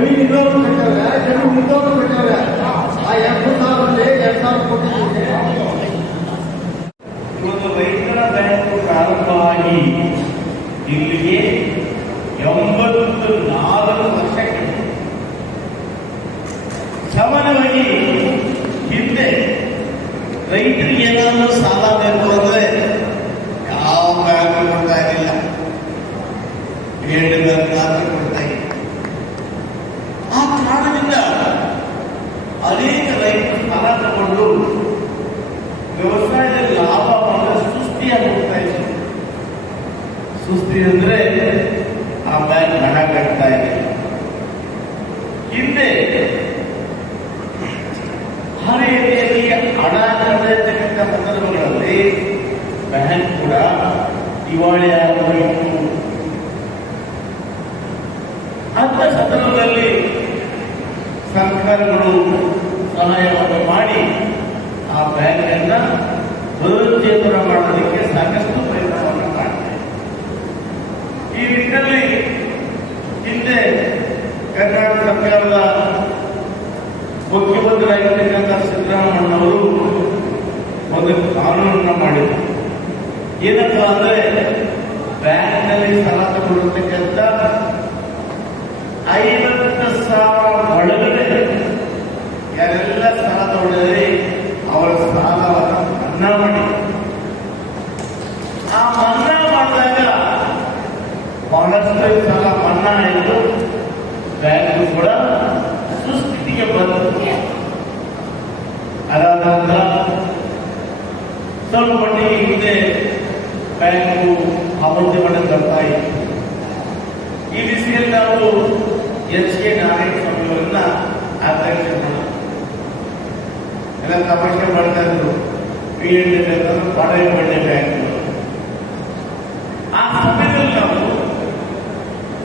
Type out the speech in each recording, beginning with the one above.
ಜಮೀನು ಇನ್ನೊಬ್ರು ಕಟ್ಟಾರೆ ಜಮೀನು ಇನ್ನೊಬ್ರು ಕಟ್ಟಾರೆ ಆ ಎರಡು ಸಾವಿರದಲ್ಲಿ ಎರಡು ಸಾವಿರ ಕೊಟ್ಟಿದ್ದೀನಿ ಇವತ್ತು ರೈತರ ಬ್ಯಾಂಕ್ ಪ್ರಾರಂಭವಾಗಿ ಇಲ್ಲಿಗೆ ಎಂಬತ್ತು ನಾಲ್ಕು ವರ್ಷಕ್ಕೆ ಸಾಮಾನ್ಯವಾಗಿ ಹಿಂದೆ ರೈತರಿಗೆ ಏನಾದರೂ ಸಾಲ ಬೇಕು ಅನೇಕ ರೈತರು ಸಾಲ ತಗೊಂಡು ವ್ಯವಸಾಯದಲ್ಲಿ ಲಾಭ ಮಾಡಿದ್ರೆ ಸುಸ್ತಿಯಾಗಿ ಹೋಗ್ತಾ ಇದೆ ಸುಸ್ತಿ ಅಂದ್ರೆ ಆ ಬ್ಯಾಂಕ್ ಹಣ ಕಟ್ತಾ ಇದೆ ಹಿಂದೆ ಆ ರೀತಿಯಲ್ಲಿ ಹಣ ಕಟ್ಟಿರ್ತಕ್ಕಂಥ ಸಂದರ್ಭಗಳಲ್ಲಿ ಬ್ಯಾಂಕ್ ಕೂಡ ದಿವಾಳಿ ಆಗಬೇಕು ಅಂತ ಸಂದರ್ಭದಲ್ಲಿ ಸರ್ಕಾರಗಳು ಸಹಾಯವನ್ನು ಮಾಡಿ ಆ ಬ್ಯಾಂಕ್ ಅನ್ನ ಪುನರುಜ್ಜೀವನ ಮಾಡೋದಕ್ಕೆ ಸಾಕಷ್ಟು ಪ್ರಯತ್ನವನ್ನು ಮಾಡ್ತಾರೆ ಈ ನಿಟ್ಟಿನಲ್ಲಿ ಹಿಂದೆ ಕರ್ನಾಟಕ ಸರ್ಕಾರದ ಮುಖ್ಯಮಂತ್ರಿಯಾಗಿರ್ತಕ್ಕಂಥ ಸಿದ್ದರಾಮಯ್ಯನವರು ಒಂದು ಕಾನೂನನ್ನ ಮಾಡಿದರು. ಏನಪ್ಪ ಅಂದ್ರೆ ಬ್ಯಾಂಕ್ನಲ್ಲಿ ಸಾಲ ತಗೊಳ್ತಕ್ಕಂಥ ಐವತ್ತು ಸಾವಿರ ಒಳಗಡೆ ಯಾರೆಲ್ಲ ಸಾಲ ತಗೊಂಡಿದ್ರೆ ಅವರ ಸಾಲವನ್ನು ಮನ್ನಾ ಮಾಡಿ ಆ ಮನ್ನಾ ಮಾಡಿದಾಗ ಬಹಳಷ್ಟು ಸಾಲ ಮನ್ನಾ ಆಯಿತು ಬ್ಯಾಂಕ್ ಕೂಡ ಸುಸ್ಥಿತಿಗೆ ಬಂತು ಅದಾದ ನಂತರ ಸ್ವಲ್ಪ ಮಟ್ಟಿಗೆ ಹಿಂದೆ ಬ್ಯಾಂಕು ಅಭಿವೃದ್ಧಿ ಮಾಡಲು ಬರ್ತಾ ಇತ್ತು ಈ ದಿಸೆಯಲ್ಲಿ ನಾವು ಎಚ್ ಕೆ ನಾರಾಯಣ ಸ್ವಾಮಿ ಅವರನ್ನ ಅಧ್ಯಕ್ಷ ಮಾಡಿದ್ವಿ. ಎಲ್ಲ ತಪಾಸಣೆ ಮಾಡ್ತಾ ಇದ್ರು. ಪಿ ಎನ್ ಡಿ ಬಡ್ಡೆ ಬ್ಯಾಂಕ್ ಆ ಸಮಯದಲ್ಲಿ ನಾವು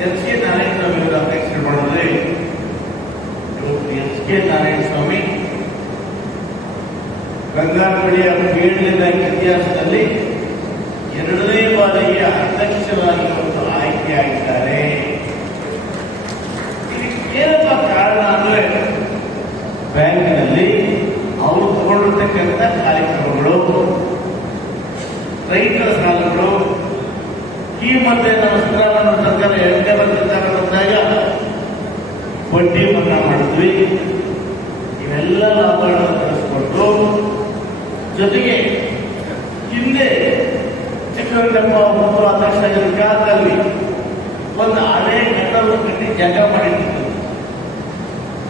ಎಸ್ ಕೆ ನಾರಾಯಣ ಸ್ವಾಮಿ ಅವರ ಅಪೇಕ್ಷೆ ಮಾಡಿದ್ರೆ ಎಚ್ ಕೆ ನಾರಾಯಣ ಸ್ವಾಮಿ ಗಂಗಾಪಡಿಯ ಪಿ ಎನ್ ಡಿ ಬ್ಯಾಂಕ್ ಇತಿಹಾಸದಲ್ಲಿ ಎರಡನೇ ಬಾರಿಗೆ ಅಧ್ಯಕ್ಷರಾಗಿ ಅವರು ಆಯ್ಕೆಯಾಗಿದ್ದಾರೆ ಇದಕ್ಕೆ ಏನಪ್ಪ ಕಾರಣ ಅಂದ್ರೆ ಬ್ಯಾಂಕಿನಲ್ಲಿ ಅವರು ತಗೊಂಡಿರ್ತಕ್ಕಂಥ ಕಾರ್ಯಕ್ರಮಗಳು. ರೈತರ ಸಾಲಗಳು, ಈ ಮಧ್ಯೆ ನಮ್ಮ ಸಿದ್ದರಾಮಯ್ಯ ಸರ್ಕಾರ ಎರಡನೇ ಬಂದಾಗ ಬಡ್ಡಿ ಮನ್ನಾ ಮಾಡಿದ್ವಿ. ಇವೆಲ್ಲ ಲಾಭಗಳನ್ನು ಕಳಿಸ್ಕೊಟ್ಟು ಜೊತೆಗೆ ಹಿಂದೆ ಚಿಕ್ಕರಂಗಪ್ಪ ಒಬ್ಬ ಅಧ್ಯಕ್ಷರಾಗಿದ್ದ ಕಾಲದಲ್ಲಿ ಒಂದು ಹಳೆ ಕಟ್ಟಡವನ್ನು ಕಟ್ಟಿ ಜಾಗ ಮಾಡಿತ್ತು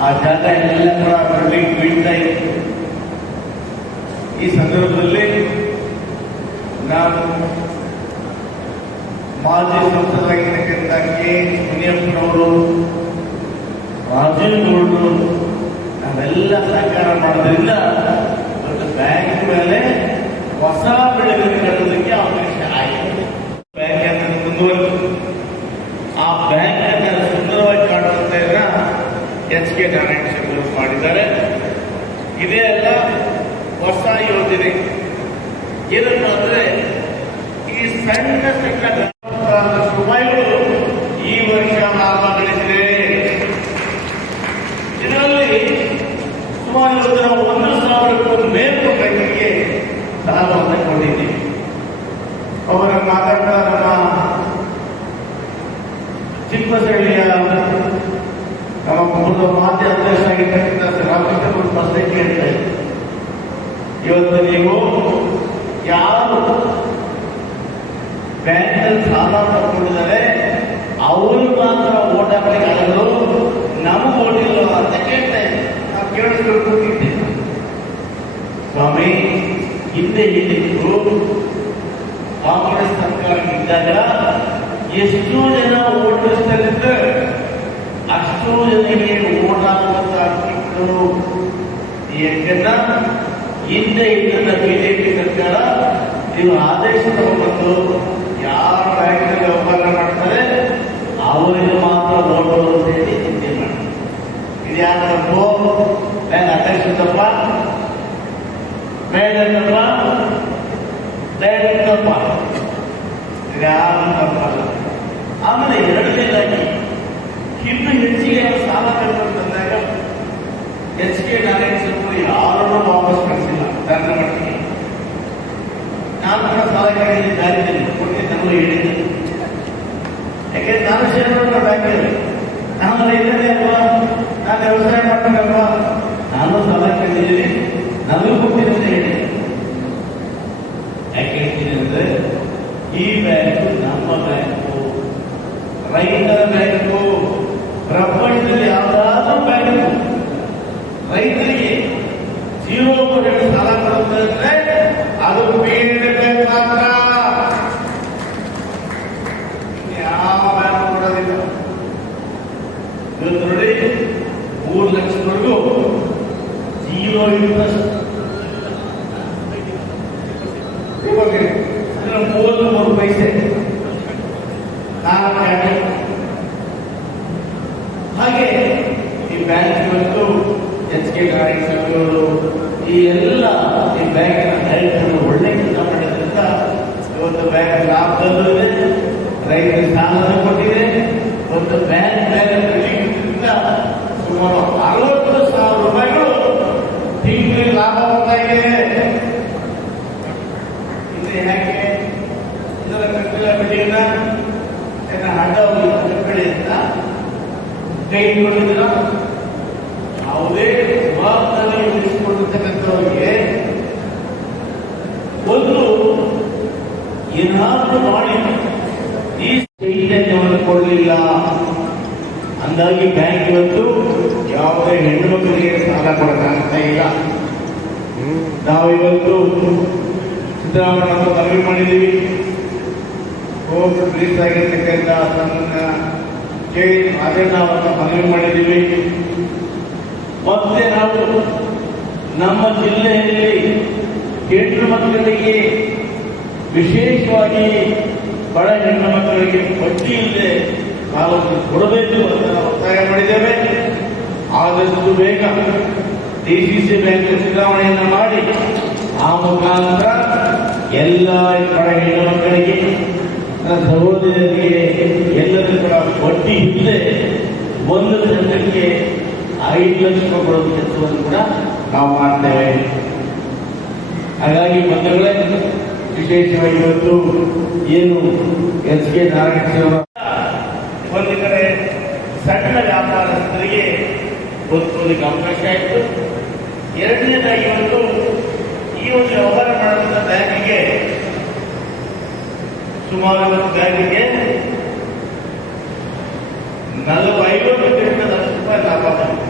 ಆ ಜಾಗ ಎಲ್ಲ ಕೂಡ ಬರ್ಲಿಕ್ಕೆ ಬೀಳ್ತಾ ಇತ್ತು. ಈ ಸಂದರ್ಭದಲ್ಲಿ ನಾನು ಮಾಜಿ ಸಂಸದರಾಗಿರ್ತಕ್ಕಂಥ ಕೆ. ಮುನಿಯಪ್ಪನವರು ರಾಜೀವ್ ಗೌಡರು, ನಾವೆಲ್ಲ ಸಹಕಾರ ಮಾಡೋದ್ರಿಂದ ಒಂದು ಬ್ಯಾಂಕ್ ಮೇಲೆ ಹೊಸ ಬೆಳೆಗಳನ್ನು ಕಟ್ಟೋದಕ್ಕೆ ಅವಕಾಶ ಆಯಿತು ಬ್ಯಾಂಕ್ ಅಂತ ಮುಂದುವರೆದು, ಆ ಬ್ಯಾಂಕ್ ಅನ್ನ ಸುಂದರವಾಗಿ ಕಾಣುವಂತ ಎಚ್ ಕೆ ನಾರಾಯಣ ಮಾಡಿದ್ದಾರೆ. ಇದೇ ಅಲ್ಲ ಹೊಸ ಯೋಜನೆ ಏನಪ್ಪ ಅಂದ್ರೆ, ಈ ಸಣ್ಣ ಸಣ್ಣ ರೂಪಾಯಿಗಳು ಈ ವರ್ಷ ಲಾಭ ಗಳಿಸಿದೆ ಇದರಲ್ಲಿ ಸುಮಾರು ಒಂದು ಸಾವಿರಕ್ಕೂ ಮೇಲ್ಪಟ್ಟ ರೈತರಿಗೆ ಸಾಲವನ್ನು ಕೊಟ್ಟಿದ್ದೀವಿ. ಅವರ ಮಾತಾಡ್ತಾ ನಮ್ಮ ಚಿಕ್ಕಸಳ್ಳಿಯ ನಮ್ಮ ಪ್ರಶ್ನೆ ಕೇಳ್ತಾ ಇದ್ರು. ಇವತ್ತು ನೀವು ಯಾರು ಬ್ಯಾಂಕಲ್ಲಿ ಸಾಲ ತಗೊಂಡಿದ್ದಾರೆ ಅವರು ಮಾತ್ರ ಓಟ್ ಹಾಕ್ಲಿಕ್ಕೆ ಆಗಲು ನಮಗೆ ಓಟಿಲ್ಲ ಅಂತ ಕೇಳ್ತಾ ನಾವು ಕೇಳಿಸ್ಕೊಂಡು ಕೂತಿದ್ದೇವೆ ಸ್ವಾಮಿ, ಹಿಂದೆ ಹೇಳಿದ್ರು ಕಾಂಗ್ರೆಸ್ ಸರ್ಕಾರ ಇದ್ದಾಗ ಎಷ್ಟೋ ಜನ ಓಟಿಸ್ತಾರೆ ಅಷ್ಟೋ ಜನರಿಗೆ ಓಟ್ ಹಾಕುವಂತ ಹಿಂದೆ ಇದ್ದ ಬಿಜೆಪಿ ಸರ್ಕಾರ ನೀವು ಆದೇಶ ತಗೊಂಡ್ಬಂದು ಯಾರ ಬ್ಯಾಂಕಿನಲ್ಲಿ ವ್ಯವಹಾರ ಮಾಡ್ತಾರೆ ಅವರಿಗೆ ಮಾತ್ರ ಓಟ್ ಅಂತ ಹೇಳಿ ಚಿಂತೆ ಮಾಡಿ ಇದು ಯಾರಪ್ಪ ಬ್ಯಾಂಕ್ ಅಧ್ಯಕ್ಷಪ್ಪ ಬೇಡಪ್ಪ ಬೇಡಪ್ಪ ಇದು ಯಾರು ತಪ್ಪಲ್ಲ ಆಮೇಲೆ ಎರಡನೇದಾಗಿ ಇನ್ನು ಹೆಚ್ಚಿಗೆ ಅವರು ಸಾಲ ತಂದಾಗ ಎಚ್ ಕೆ ನಾರಾಯಣ ಸ್ವಾಮಿ ಯಾರನ್ನೂ ವಾಪಸ್ ಕಳಿಸಿಲ್ಲ ನನ್ನ ಮಟ್ಟಿಗೆ ನಾನು ಕೂಡ ಸಾಲ ಕೇಳಿದ ದಾರಿಯಲ್ಲಿ ಕೊಟ್ಟು ನನಗೂ ಹೇಳಿದ್ದೆ ಯಾಕೆಂದ್ರೆ ನಾನು ಬ್ಯಾಂಕಲ್ಲಿ ನಾನು ಅಲ್ವಾ ನಾನು ನಾನು ಸಾಲ ಕೇಳಿದ್ದೀನಿ ನನಗೂ ಹೇಳಿ ಯಾಕೆ ಈ ಬ್ಯಾಂಕು ನಮ್ಮ ಬ್ಯಾಂಕು. ರೈತರ ಬ್ಯಾಂಕು. ಪ್ರಪಂಚದಲ್ಲಿ ಯಾವುದಾದ್ರೂ ಬ್ಯಾಂಕು. ರೈತರಿಗೆ ಪರ್ಸೆಂಟ್ ಸಾಲ ಕೊಡುತ್ತೆ ಅಂದ್ರೆ ಅದು ಪೀರಿಯಡ್ ಬ್ಯಾಂಕ್ ಮಾತ್ರ ಯಾವ ಬ್ಯಾಂಕ್ ಕೊಡೋದಿಲ್ಲ ಇವತ್ತು ನೋಡಿ ಮೂರು ಲಕ್ಷದವರೆಗೂ ಜೀರೋ ಇಂಟ್ರೆಸ್ಟ್ ಅಂದ್ರೆ ಮೂವತ್ತು ಮೂರು ಪೈಸೆ ನಾಲ್ಕು ಎರಡು. ಹಾಗೆ ಈ ಬ್ಯಾಂಕ್ ಇವತ್ತು ಎಚ್ ನಾರಾಯಣಸ್ವಾಮಿಯವರು ಈ ಎಲ್ಲ ಈ ಬ್ಯಾಂಕಿನ ಡೈರೆಕ್ಟರ್ ಒಳ್ಳೆ ಕೆಲಸ ಮಾಡಿದ್ರಿಂದ ಇವತ್ತು ಬ್ಯಾಂಕ್ ಲಾಭದಲ್ಲೂ ಇದೆ ರೈತರಿಗೆ ಸಾಲನ ಕೊಟ್ಟಿದೆ. ಒಂದು ಬ್ಯಾಂಕ್ ಬ್ಯಾಂಕ್ ಬೆಳೆಯುವುದರಿಂದ ಸುಮಾರು ಅರವತ್ತು ಸಾವಿರ ರೂಪಾಯಿಗಳು ತಿಂಗಳಿಗೆ ಲಾಭ ಬರ್ತಾ ಇದೆ. ಇದು ಯಾಕೆ? ಇದರ ಕಟ್ಟಿಲ್ಲ ಬಿಟ್ಟಿಲ್ಲ ಹಣ ಕಟ್ಟಳಿಯಿಂದ ಕೈ ಕೊಟ್ಟಿದ್ರ ಯಾವುದೇ ಜವಾಬ್ದಾರಿ ವಹಿಸಿಕೊಂಡಿರ್ತಕ್ಕಂಥವ್ರಿಗೆ ಒಂದು ಏನಾದ್ರೂ ಮಾಡಿ, ಈ ಚೈತನ್ಯವನ್ನು ಕೊಡಲಿಲ್ಲ. ಅಂದಾಗಿ ಬ್ಯಾಂಕ್ ಇವತ್ತು ಯಾವುದೇ ಹೆಣ್ಣು ಮಕ್ಕಳಿಗೆ ಸಾಲ ಕೊಡಕ್ಕಾಗ್ತಾ ಇಲ್ಲ. ನಾವು ಇವತ್ತು ಸಿದ್ದರಾಮಯ್ಯ ಮನವಿ ಮಾಡಿದ್ದೀವಿ. ರಿಲೀಸ್ ಆಗಿರ್ತಕ್ಕಂಥ ಅದನ್ನ ಕೇಳಿ ಅದೇ ನಾವು ಮನವಿ ಮಾಡಿದ್ದೀವಿ. ಮತ್ತೆ ನಾವು ನಮ್ಮ ಜಿಲ್ಲೆಯಲ್ಲಿ ಹೆಣ್ಣು ಮಕ್ಕಳಿಗೆ ವಿಶೇಷವಾಗಿ ಬಡ ಹೆಣ್ಣು ಮಕ್ಕಳಿಗೆ ಬಡ್ಡಿ ಇಲ್ಲದೆ ಸಾಲ ಕೊಡಬೇಕು ಅಂತ ನಾವು ಒತ್ತಾಯ ಮಾಡಿದ್ದೇವೆ. ಆದಷ್ಟು ಬೇಗ ಡಿಸಿಸಿ ಬ್ಯಾಂಕ್ ಚುನಾವಣೆಯನ್ನು ಮಾಡಿ, ಆ ಮುಖಾಂತರ ಎಲ್ಲ ಬಡ ಹೆಣ್ಣು ಮಕ್ಕಳಿಗೆ ಸಹೋದರಿಗೆ ಎಲ್ಲರಿಗೂ ಕೂಡ ಬಡ್ಡಿ ಇಲ್ಲದೆ ಒಂದು ಜನಕ್ಕೆ ಐದು ಲಕ್ಷ ರೂಪಾಯಿ ಕೆಲಸವನ್ನು ಕೂಡ ನಾವು ಮಾಡ್ತೇವೆ. ಹಾಗಾಗಿ ಬಂಧುಗಳೇ, ವಿಶೇಷವಾಗಿ ಇವತ್ತು ಏನು ಎಚ್ ಕೆ ನಾರಾಯಣ ಒಂದು ಕಡೆ ಸಣ್ಣ ವ್ಯಾಪಾರಸ್ಥರಿಗೆ ಬದುಕೋದಕ್ಕೆ ಅವಕಾಶ ಆಯಿತು ಎರಡನೇದಾಗಿ ಒಂದು ಈ ಒಂದು ವ್ಯವಹಾರ ಮಾಡುವಂಥ ಬ್ಯಾಂಕಿಗೆ ಸುಮಾರು ಒಂದು ಬ್ಯಾಂಕಿಗೆ ನಲವೈವತ್ತು ಲಕ್ಷ ರೂಪಾಯಿ ಲಾಭ ಬಂದಿದೆ